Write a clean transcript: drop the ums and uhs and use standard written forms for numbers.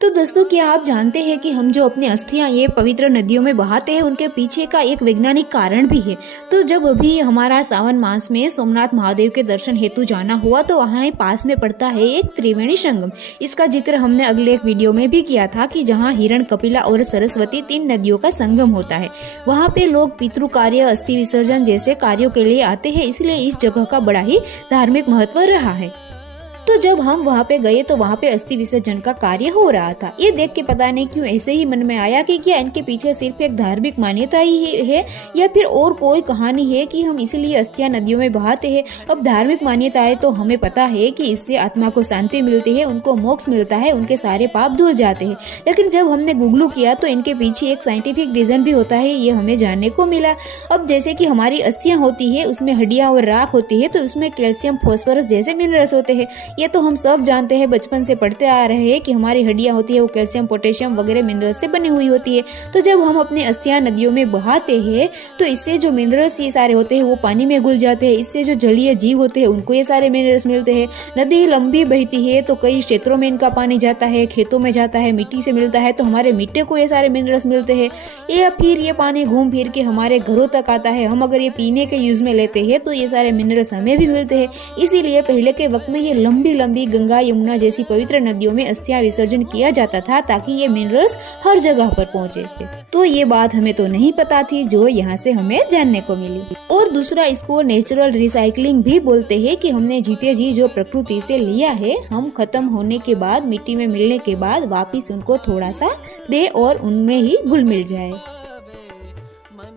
तो दोस्तों, क्या आप जानते हैं कि हम जो अपनी अस्थियां ये पवित्र नदियों में बहाते हैं उनके पीछे का एक वैज्ञानिक कारण भी है। तो जब अभी हमारा सावन मास में सोमनाथ महादेव के दर्शन हेतु जाना हुआ तो वहाँ ही पास में पड़ता है एक त्रिवेणी संगम। इसका जिक्र हमने अगले एक वीडियो में भी किया था कि जहाँ हिरण, कपिला और सरस्वती 3 नदियों का संगम होता है। वहाँ पे लोग पितृ कार्य, अस्थि विसर्जन जैसे कार्यों के लिए आते हैं, इसलिए इस जगह का बड़ा ही धार्मिक महत्व रहा है। तो जब हम वहाँ पे गए तो वहाँ पे अस्थि विसर्जन का कार्य हो रहा था। ये देख के पता नहीं क्यों ऐसे ही मन में आया कि क्या इनके पीछे सिर्फ एक धार्मिक मान्यता ही है या फिर और कोई कहानी है कि हम इसलिए अस्थियां नदियों में बहाते हैं। अब धार्मिक मान्यता है तो हमें पता है कि इससे आत्मा को शांति मिलती है, उनको मोक्ष मिलता है, उनके सारे पाप धुल जाते हैं। लेकिन जब हमने गूगल किया तो इनके पीछे एक साइंटिफिक रीजन भी होता है, ये हमें जानने को मिला। अब जैसे कि हमारी अस्थियां होती है उसमें हड्डियां और राख होती है, तो उसमें कैल्शियम, फास्फोरस जैसे मिनरल्स होते हैं। ये तो हम सब जानते हैं, बचपन से पढ़ते आ रहे हैं कि हमारी हड्डियां होती है वो कैल्शियम, पोटेशियम वगैरह मिनरल्स से बनी हुई होती है। तो जब हम अपनी अस्थियां नदियों में बहाते हैं तो इससे जो मिनरल्स ये सारे होते हैं वो पानी में घुल जाते हैं। इससे जो जलीय जीव होते हैं उनको ये सारे मिनरल्स मिलते हैं। नदी लंबी बहती है तो कई क्षेत्रों में इनका पानी जाता है, खेतों में जाता है, मिट्टी से मिलता है, तो हमारे मिट्टी को ये सारे मिनरल्स मिलते हैं। या फिर ये पानी घूम फिर के हमारे घरों तक आता है। हम अगर ये पीने के यूज में लेते हैं तो ये सारे मिनरल्स हमें भी मिलते हैं। इसीलिए पहले के वक्त में ये लंबी लंबी गंगा, यमुना जैसी पवित्र नदियों में अस्थियां विसर्जन किया जाता था ताकि ये मिनरल्स हर जगह पर पहुंचे। तो ये बात हमें तो नहीं पता थी जो यहाँ से हमें जानने को मिली। और दूसरा, इसको नेचुरल रिसाइकलिंग भी बोलते हैं कि हमने जीते जी जो प्रकृति से लिया है हम खत्म होने के बाद, मिट्टी में मिलने के बाद वापिस उनको थोड़ा सा दे और उनमें ही घुल मिल जाए।